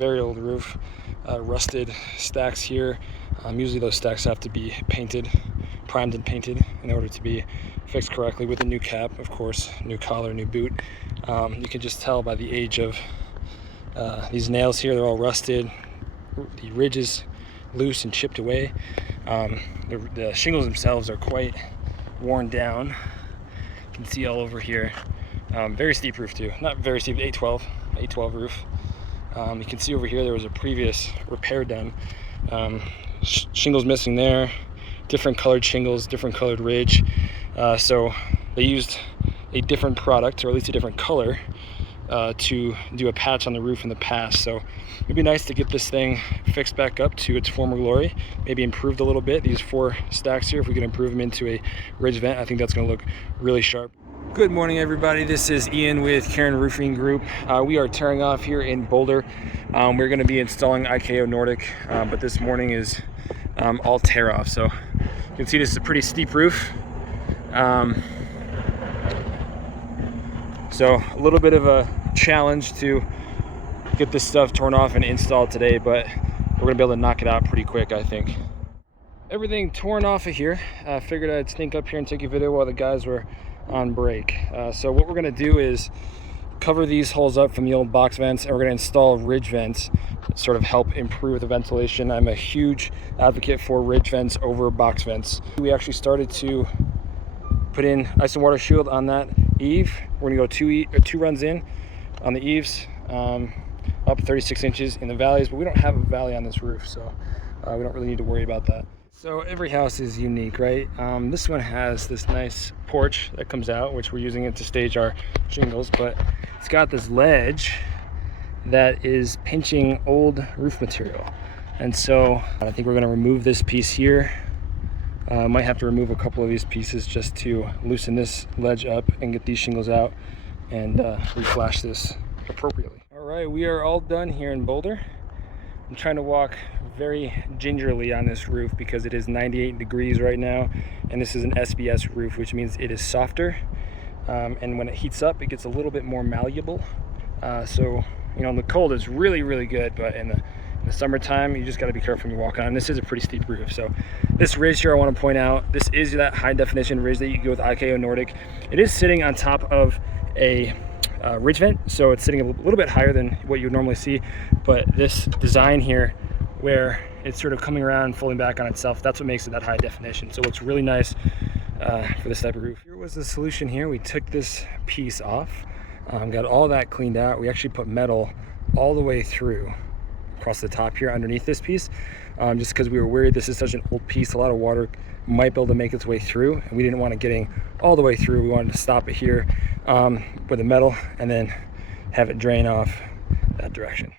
very old roof, rusted stacks here. Usually those stacks have to be painted, primed and painted in order to be fixed correctly with a new cap, of course, new collar, new boot. You can just tell by the age of these nails here, they're all rusted. The ridge is loose and chipped away. The shingles themselves are quite worn down. You can see all over here. Very steep roof too, not very steep, 812 roof. You can see over here there was a previous repair done. Shingles missing there, different colored shingles, different colored ridge. So they used a different product, or at least a different color, to do a patch on the roof in the past. So it'd be nice to get this thing fixed back up to its former glory, maybe improved a little bit. These 4 stacks here, if we can improve them into a ridge vent, I think that's going to look really sharp. Good morning, everybody. This is Ian with Karen Roofing Group. We are tearing off here in Boulder. We're going to be installing IKO Nordic, but this morning is all tear off. So you can see this is a pretty steep roof. So a little bit of a challenge to get this stuff torn off and installed today, but we're gonna be able to knock it out pretty quick, I think. Everything torn off of here. I figured I'd sneak up here and take a video while the guys were on break. So what we're gonna do is cover these holes up from the old box vents, and we're gonna install ridge vents that sort of help improve the ventilation. I'm a huge advocate for ridge vents over box vents. We actually started to put in ice and water shield on that eave. We're gonna go 2 runs in on the eaves, up 36 inches in the valleys, but we don't have a valley on this roof, so we don't really need to worry about that. So every house is unique, right? This one has this nice porch that comes out, which we're using it to stage our shingles, but it's got this ledge that is pinching old roof material. And so I think we're gonna remove this piece here. Might have to remove a couple of these pieces just to loosen this ledge up and get these shingles out and reflash this appropriately. All right, we are all done here in Boulder. I'm trying to walk very gingerly on this roof because it is 98 degrees right now, and this is an SBS roof, which means it is softer, and when it heats up it gets a little bit more malleable. So you know, in the cold it's really good, but in the summertime you just got to be careful when you walk on. This is a pretty steep roof. So this ridge here, I want to point out, this is that high definition ridge that you get with IKO Nordic. It is sitting on top of a ridge vent, so it's sitting a little bit higher than what you would normally see, but this design here where it's sort of coming around and folding back on itself, that's what makes it that high definition. So it looks really nice for this type of roof. Here was the solution here. We took this piece off, got all that cleaned out. We actually put metal all the way through across the top here underneath this piece, just because we were worried this is such an old piece, a lot of water might be able to make its way through, and we didn't want it getting all the way through. We wanted to stop it here with the metal and then have it drain off that direction.